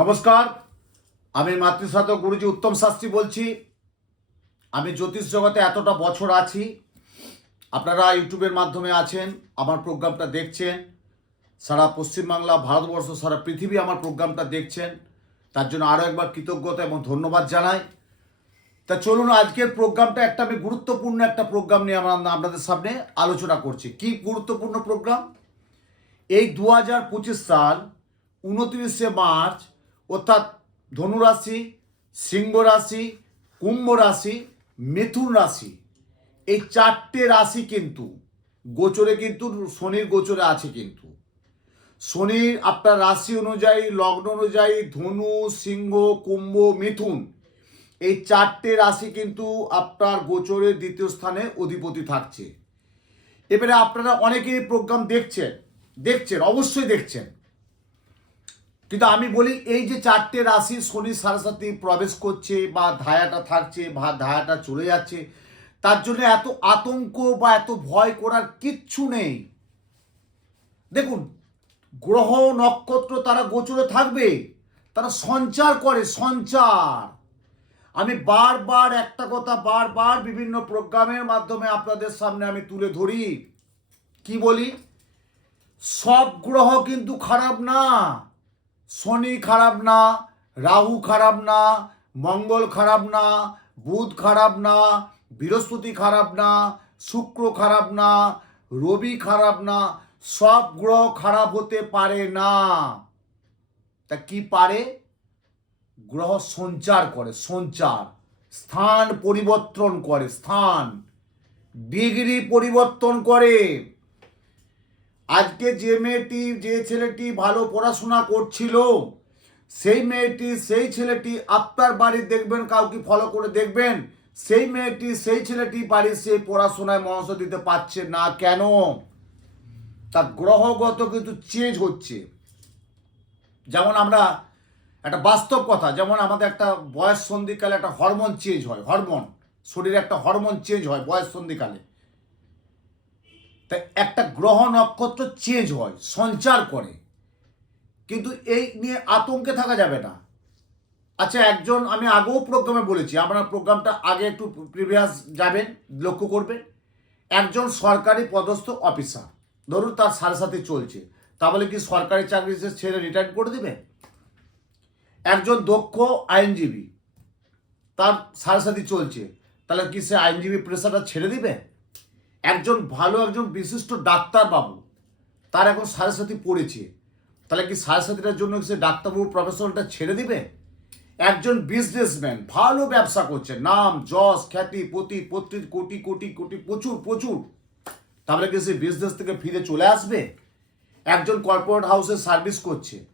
নমস্কার। আমি মাতৃসাধক গুরুজি উত্তম শাস্ত্রী বলছি। আমি জ্যোতিষ জগতে এতটা বছর আছি। আপনারা ইউটিউবের মাধ্যমে আছেন, আমার প্রোগ্রামটা দেখছেন। সারা পশ্চিমবাংলা, ভারতবর্ষ, সারা পৃথিবী আমার প্রোগ্রামটা দেখছেন। তার জন্য আরও একবার কৃতজ্ঞতা এবং ধন্যবাদ জানাই। তা চলুন, আজকের প্রোগ্রামটা একটা আমি গুরুত্বপূর্ণ একটা প্রোগ্রাম নিয়ে আমরা আপনাদের সামনে আলোচনা করছি। কি গুরুত্বপূর্ণ প্রোগ্রাম? এই দু হাজার পঁচিশ সাল, উনত্রিশে মার্চ অর্থাৎ ধনুরাশি সিংহ রাশি কুম্ভ রাশি মিথুন রাশি। এই চারটে রাশি কিন্তু গোচরে কিন্তু শনির গোচরে আছে কিন্তু। শনির আপনার রাশি অনুযায়ী, লগ্ন অনুযায়ী ধনু, সিংহ, কুম্ভ, মিথুন, এই চারটে রাশি কিন্তু আপনার গোচরের দ্বিতীয় স্থানে অধিপতি থাকছে। এবারে আপনারা অনেকেই প্রোগ্রাম দেখছেন দেখছেন, অবশ্যই দেখছেন। কিন্তু আমি বলি, এই যে চারটে রাশি শনি সারাসাতি প্রবেশ করছে বা ধায়াটা থাকছে বা ধায়াটা চলে যাচ্ছে, তার জন্য এত আতঙ্ক বা এত ভয় করার কিচ্ছু নেই। দেখুন, গ্রহ, নক্ষত্র তারা গোচরে থাকবে, তারা সঞ্চার করে, সঞ্চার। আমি বারবার একটা কথা বারবার বিভিন্ন প্রোগ্রামের মাধ্যমে আপনাদের সামনে আমি তুলে ধরি। কি বলি? সব গ্রহ কিন্তু খারাপ না। শনি খারাপ না, রাহু খারাপ না, মঙ্গল খারাপ না, বুধ খারাপ না, বৃহস্পতি খারাপ না, শুক্র খারাপ না, রবি খারাপ না, সব গ্রহ খারাপ হতে পারে না। তা কি পারে? গ্রহ সঞ্চার করে, সঞ্চার। স্থান পরিবর্তন করে, স্থান। ডিগ্রি পরিবর্তন করে। আজকে যে মেয়েটি, যে ছেলেটি ভালো পড়াশোনা করছিল, সেই মেয়েটি, সেই ছেলেটি আপনার বাড়ি দেখবেন, কাউকে ফলো করে দেখবেন, সেই মেয়েটি, সেই ছেলেটি বাড়ির সেই পড়াশোনায় মনোযোগ দিতে পারছে না। কেন? তার গ্রহগত কিন্তু চেঞ্জ হচ্ছে। যেমন আমরা, একটা বাস্তব কথা, যেমন আমাদের একটা বয়স সন্ধিকালে একটা হরমোন চেঞ্জ হয় হরমোন শরীরে একটা হরমোন চেঞ্জ হয় বয়স সন্ধিকালে। তাই একটা গ্রহ নক্ষত্র চেঞ্জ হয়, সঞ্চার করে। কিন্তু এই নিয়ে আতঙ্কে থাকা যাবে না। আচ্ছা একজন, আমি আগেও প্রোগ্রামে বলেছি, আপনার প্রোগ্রামটা আগে একটু প্রিভিয়াস যাবেন, লক্ষ্য করবেন। একজন সরকারি পদস্থ অফিসার ধরুন তার সাড়ে সাথে চলছে, তাহলে কি সরকারি চাকরি সে ছেড়ে রিটায়ার করে দেবে? একজন দক্ষ আইনজীবী, তার সাড়ে সাথে চলছে, তাহলে কি সে আইনজীবী প্রেশারটা ছেড়ে দিবে? একজন ভালো একজন বিশিষ্ট ডাক্তারবাবু তার এখন সাথী পড়েছে। তাহলে কি সাড়ে সাথীটার জন্য সে ডাক্তারবাবু প্রফেশনটা ছেড়ে দিবে? একজন বিজনেসম্যান ভালো ব্যবসা করছে, নাম, যশ, খ্যাতি পতি পত্রিক কোটি কোটি কোটি, প্রচুর প্রচুর। তাহলে কি সে বিজনেস থেকে ফিরে চলে আসবে? একজন কর্পোরেট হাউসে সার্ভিস করছে।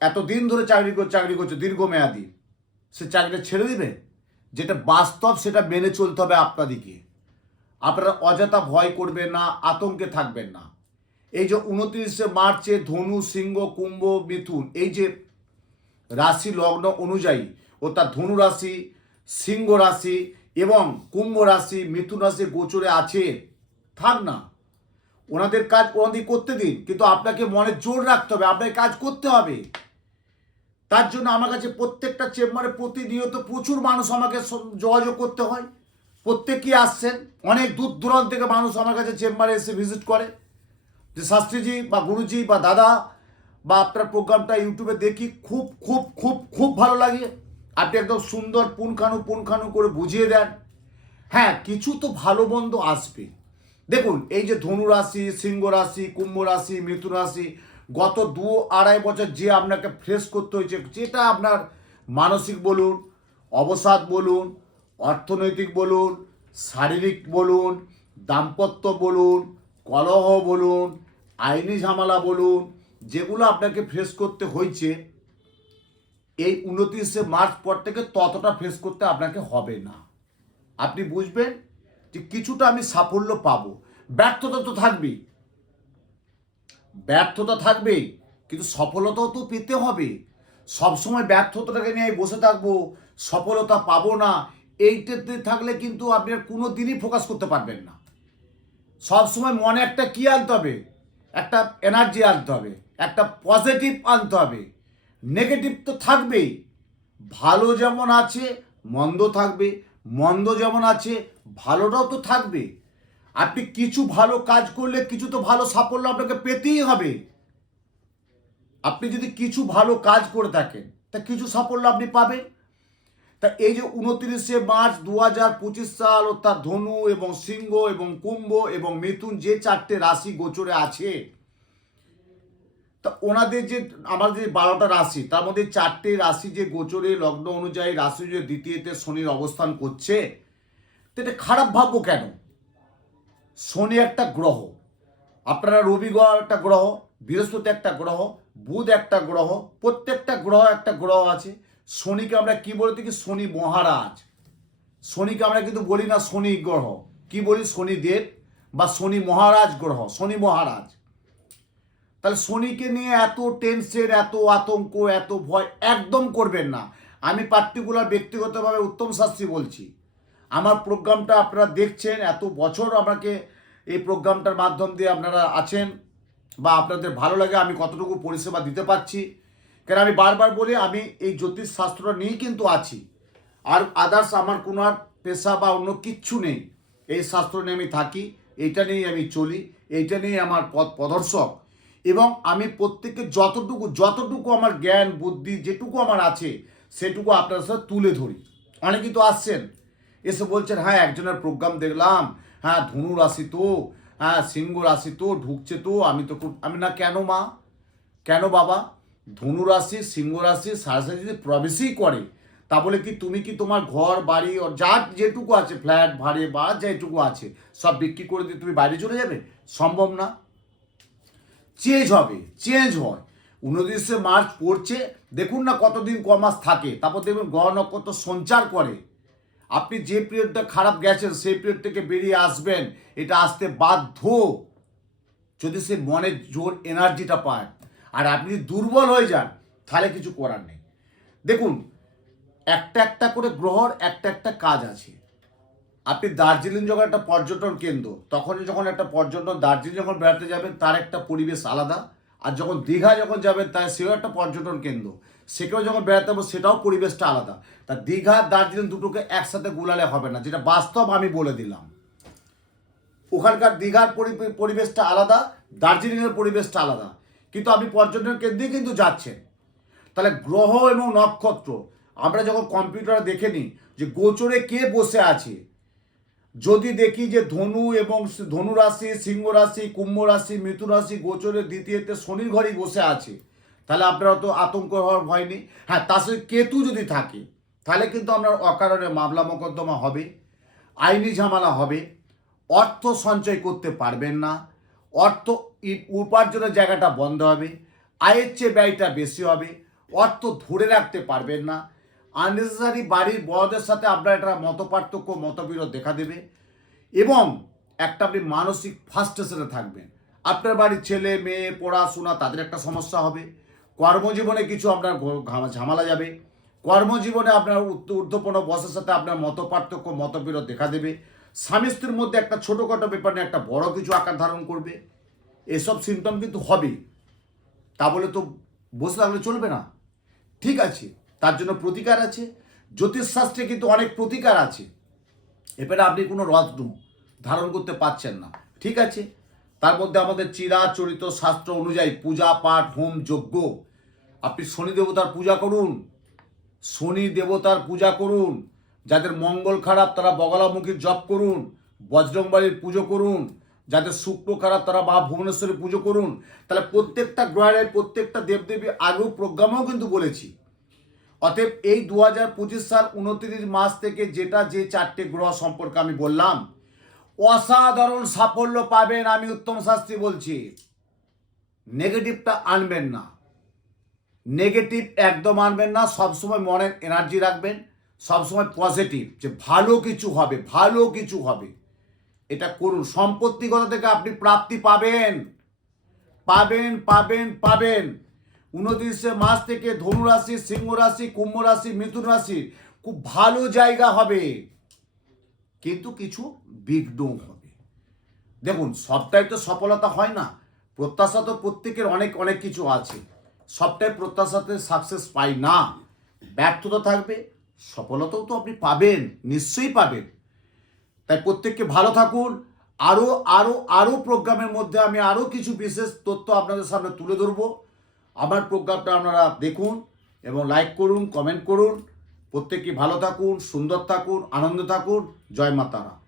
এত দিন ধরে চাকরি কর, চাকরি করছে, দীর্ঘমেয়াদী। সে চাকরিটা ছেড়ে দিবে? যেটা বাস্তব, সেটা মেনে চলতে হবে আপনাদিকে। আপনারা অযথা ভয় করবেন না, আতঙ্কে থাকবেন না। এই যে উনত্রিশে মার্চে ধনু, সিংহ, কুম্ভ, মিথুন, এই যে রাশি লগ্ন অনুযায়ী অর্থাৎ ধনু রাশি, সিংহ রাশি এবং কুম্ভ রাশি, মিথুন রাশি গোচরে আছে, থাক না। ওনাদের কাজ ওনাদের করতে দিন, কিন্তু আপনাকে মনে জোর রাখতে হবে, আপনাকে কাজ করতে হবে। তার জন্য আমার কাছে প্রত্যেকটা চেম্বারে প্রতিনিয়ত প্রচুর মানুষ আমাকে যোগাযোগ করতে হয়। প্রত্যেকেই আসছেন। অনেক দূর দূরান্ত থেকে মানুষ আমার কাছে চেম্বারে এসে ভিজিট করে। যে শাস্ত্রীজি বা গুরুজি বা দাদা বা আপনার প্রোগ্রামটা ইউটিউবে দেখি, খুব খুব খুব খুব ভালো লাগে। আপনি একদম সুন্দর পুনখানু পুনখানু করে বুঝিয়ে দেন। হ্যাঁ কিছু তো ভালো মন্দ আসবে। দেখুন, এই যে ধনু রাশি, সিংহ রাশি, কুম্ভ রাশি মৃত্যু রাশি, গত দু আড়াই বছর যে আপনাকে ফ্রেশ করতে হয়েছে, যেটা আপনার মানসিক বলুন, অবসাদ বলুন অর্থনৈতিক বলুন, শারীরিক বলুন, দাম্পত্য বলুন, কলহ বলুন, আইনি ঝামেলা বলুন, যেগুলো আপনাকে ফেস করতে হয়েছে, এই উনত্রিশে মার্চ পর থেকে ততটা ফেস করতে আপনাকে হবে না। আপনি বুঝবেন যে কিছুটা আমি সাফল্য পাবো। ব্যর্থতা তো থাকবেই। ব্যর্থতা থাকবেই, কিন্তু সফলতাও তো পেতে হবে। সবসময় ব্যর্থতাটাকে নিয়ে বসে থাকব, সফলতা পাবো না এইটাতে থাকলে কিন্তু আপনি আর কোনো দিনই ফোকাস করতে পারবেন না। সবসময় মনে একটা কি আনতে হবে? একটা এনার্জি আনতে হবে, একটা পজিটিভ আনতে হবে। নেগেটিভ তো থাকবেই। ভালো যেমন আছে, মন্দ থাকবে। মন্দ যেমন আছে, ভালোটাও তো থাকবে। আপনি কিছু ভালো কাজ করলে কিছু তো ভালো সাফল্য আপনাকে পেতেই হবে। আপনি যদি কিছু ভালো কাজ করে থাকেন, তা কিছু সাফল্য আপনি পাবেন। তা এই যে উনত্রিশে মার্চ দু হাজার পঁচিশ সাল, অর্থাৎ ধনু এবং সিংহ এবং কুম্ভ এবং মিথুন যে চারটে রাশি গোচরে আছে, তা ওনাদের যে, আমাদের যে বারোটা রাশি, তার মধ্যে চারটে রাশি যে গোচরে লগ্ন অনুযায়ী রাশি যে দ্বিতীয়তে শনির অবস্থান করছে, তো এটা খারাপ ভাববো কেন? শনি একটা গ্রহ, আপনারা রবি গ্রহ একটা গ্রহ, বৃহস্পতি একটা গ্রহ, বুধ একটা গ্রহ, প্রত্যেকটা গ্রহ একটা গ্রহ আছে শনিকে আমরা কি বলে থাকি? শনি মহারাজ। শনিকে আমরা কিন্তু বলি না শনি গ্রহ। কি বলি? শনি দেব বা শনি মহারাজ গ্রহ। শনি মহারাজ। তাহলে শনিকে নিয়ে এত টেনশন এত আতঙ্ক, এত ভয় একদম করবেন না। আমি পার্টিকুলার ব্যক্তিগতভাবে উত্তম শাস্ত্রী বলছি। আমার প্রোগ্রামটা আপনারা দেখছেন, এত বছর আমাকে এই প্রোগ্রামটার মাধ্যম দিয়ে আপনারা আছেন বা আপনাদের ভালো লাগে, আমি কতটুকু পরিষেবা দিতে পারছি। কেন আমি বারবার বলি, আমি এই জ্যোতিষ শাস্ত্রটা নিয়েই কিন্তু আছি। আর আদার্স আমার কোনো আর পেশা বা অন্য কিচ্ছু নেই। এই শাস্ত্র নিয়ে আমি থাকি, এইটা নিয়েই আমি চলি, এইটা নিয়েই আমার পথ প্রদর্শক। এবং আমি প্রত্যেককে যতটুকু যতটুকু আমার জ্ঞান, বুদ্ধি যেটুকু আমার আছে, সেটুকু আপনার সাথে তুলে ধরি। অনেকেই তো আসছেন, এসে বলছেন হ্যাঁ একজনের প্রোগ্রাম দেখলাম হ্যাঁ ধনু রাশি তো হ্যাঁ সিংহ রাশি তো, ঢুকছে তো, আমি তো খুব, আমি না কেন মা? কেন বাবা? ধনু রাশি, সিংহ রাশি সারাসারি যদি প্রবেশই করে তা বলে কি তুমি কি তোমার ঘর, বাড়ি, ও যা যেটুকু আছে, ফ্ল্যাট, ভাড়ে, বা যেটুকু আছে, সব বিক্রি করে দিয়ে তুমি বাইরে চলে যাবে? সম্ভব না। চেঞ্জ হবে চেঞ্জ হয়। উনত্রিশে মার্চ পড়ছে, দেখুন না কতদিন ক মাস থাকে, তারপর দেখবেন গ্রহ নক্ষত্র সঞ্চার করে। আপনি যে পিরিয়ডটা খারাপ গেছেন, সেই পিরিয়ড থেকে বেরিয়ে আসবেন, এটা আসতে বাধ্য। যদি সে মনের জোর এনার্জিটা পায়। আর আপনি দুর্বল হয়ে যান, তাহলে কিছু করার নেই। দেখুন, একটা একটা করে গ্রহর একটা একটা কাজ আছে। আপনি দার্জিলিং যখন একটা পর্যটন কেন্দ্র তখন যখন একটা পর্যটন, দার্জিলিং যখন বেড়াতে যাবেন, তার একটা পরিবেশ আলাদা। আর যখন দীঘা যখন যাবেন তাই সেও একটা পর্যটন কেন্দ্র। সেখানেও যখন বেড়াতে যাব, সেটাও পরিবেশটা আলাদা। তা দীঘা, দার্জিলিং দুটোকে একসাথে গুলালে হবে না, যেটা বাস্তব আমি বলে দিলাম। ওখানকার দীঘার পরি- পরিবেশটা আলাদা, দার্জিলিংয়ের পরিবেশটা আলাদা। কিন্তু আপনি পর্যটন কেন্দ্রে কিন্তু যাচ্ছেন। তাহলে গ্রহ এবং নক্ষত্র, আমরা যখন কম্পিউটারে দেখে নিই যে গোচরে কে বসে আছে, যদি দেখি যে ধনু এবং ধনু রাশি, সিংহ রাশি, কুম্ভ রাশি মৃত্যু রাশি গোচরের দ্বিতীয়তে শনির ঘরেই বসে আছে, তাহলে আপনার অত আতঙ্ক হওয়ার ভয় নেই। হ্যাঁ তার সাথে কেতু যদি থাকে, তাহলে কিন্তু আপনার অকারণে মামলা মোকদ্দমা হবে, আইনি ঝামেলা হবে, অর্থ সঞ্চয় করতে পারবেন না অর্থ উপার্জনের জায়গাটা বন্ধ হবে, আয়ের চেয়ে ব্যয়টা বেশি হবে, অর্থ ধরে রাখতে পারবেন না। আননেসেসারি বাড়ির বড়দের সাথে আপনার একটা মতপার্থক্য, মতবিরোধ দেখা দেবে এবং একটা আপনি মানসিক ফার্স্টেশনে থাকবেন। আপনার বাড়ির ছেলে, মেয়ে, পড়াশোনা, তাদের একটা সমস্যা হবে। কর্মজীবনে কিছু আপনার ঝামেলা যাবে। কর্মজীবনে আপনার ঊর্ধ্বপন বসের সাথে আপনার মতপার্থক্য, মতবিরোধ দেখা দেবে। স্বামী স্ত্রীর মধ্যে একটা ছোটোখাটো ব্যাপার নিয়ে একটা বড় কিছু আকার ধারণ করবে। এসব সিমটম কিন্তু হবে তা বলে তো বসে থাকলে চলবে না। ঠিক আছে, তার জন্য প্রতিকার আছে। জ্যোতিষশাস্ত্রে কিন্তু অনেক প্রতিকার আছে। এবারে আপনি কোনো রত্ন ধারণ করতে পারছেন না। ঠিক আছে, তার মধ্যে আমাদের চিরাচরিত শাস্ত্র অনুযায়ী পূজা পাঠ, হোম, যজ্ঞ। আপনি শনি দেবতার পূজা করুন। শনি দেবতার পূজা করুন। যাদের মঙ্গল খারাপ, তারা বগলামুখীর জপ করুন বজরংবাড়ির পুজো করুন। যাদের শুক্র খারাপ, তারা মা ভুবনেশ্বরের পুজো করুন। তাহলে প্রত্যেকটা গ্রহের প্রত্যেকটা দেবদেবী আগেও প্রোগ্রামেও কিন্তু বলেছি। অতএব এই দু হাজার পঁচিশ সাল উনত্রিশ মাস থেকে যেটা যে চারটে গ্রহ সম্পর্কে আমি বললাম, অসাধারণ সাফল্য পাবেন আমি উত্তম শাস্ত্রী বলছি। নেগেটিভটা আনবেন না। নেগেটিভ একদম আনবেন না, সবসময় মনের এনার্জি রাখবেন। সবসময় পজিটিভ যে ভালো কিছু হবে, ভালো কিছু হবে। এটা করুন। সম্পত্তিগত থেকে আপনি প্রাপ্তি পাবেন। পাবেন পাবেন পাবেন। উনত্রিশে মাস থেকে ধনু রাশি, সিংহ রাশি, কুম্ভ রাশি, মিথুন রাশি খুব ভালো জায়গা হবে। কিন্তু কিছু বিঘ্ন হবে। দেখুন, সবটাই তো সফলতা হয় না। প্রত্যাশা তো প্রত্যেকের অনেক অনেক কিছু আছে। সবটাই প্রত্যাশাতে সাকসেস পাই না। ব্যর্থতা থাকবে সফলতাও তো আপনি পাবেন, নিশ্চয়ই পাবেন। তাই প্রত্যেককে ভালো থাকুন। আরও আরও আরও প্রোগ্রামের মধ্যে আমি আরও কিছু বিশেষ তথ্য আপনাদের সামনে তুলে ধরবো। আমার প্রোগ্রামটা আপনারা দেখুন এবং লাইক করুন কমেন্ট করুন। প্রত্যেকে ভালো থাকুন, সুন্দর থাকুন, আনন্দ থাকুন। জয় মাতারা।